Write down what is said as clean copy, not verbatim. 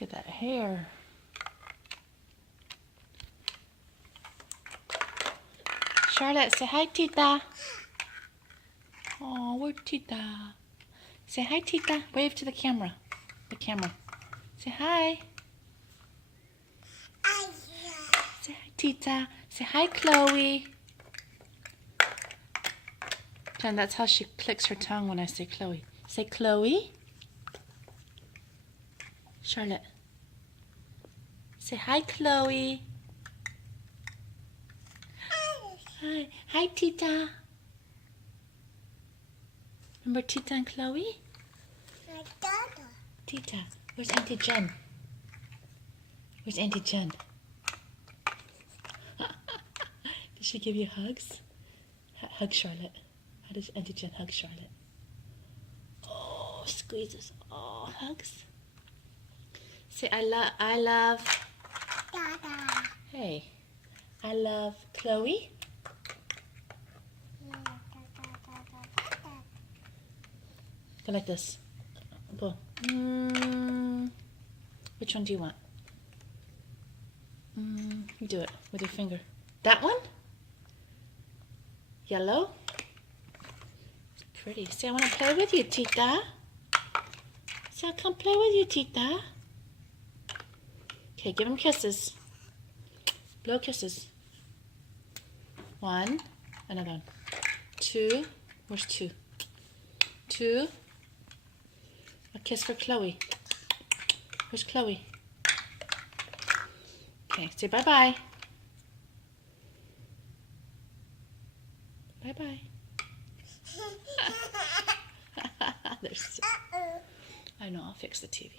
Look at that hair. Charlotte, say hi, Tita. Oh, where's Tita? Say hi, Tita. Wave to the camera. The camera. Say hi. Say hi, Tita. Say hi, Chloe. Jen, that's how she clicks her tongue when I say Chloe. Say Chloe. Charlotte. Say hi, Chloe. Hi. Hi, Tita. Remember Tita and Chloe? Tita. Where's Auntie Jen? Where's Auntie Jen? Does she give you hugs? Hug Charlotte. How does Auntie Jen hug Charlotte? Oh, squeezes. Oh, hugs. Say I love. Hey, I love Chloe. Go like this. Go. Which one do you want? You do it with your finger. That one? Yellow? It's pretty. Say, I want to play with you, Tita. Say, I'll come play with you, Tita. Okay, give him kisses. Blow kisses. 1. Another one. 2. Where's 2? 2. A kiss for Chloe. Where's Chloe? Okay, say bye-bye. Bye-bye. I know, I'll fix the TV.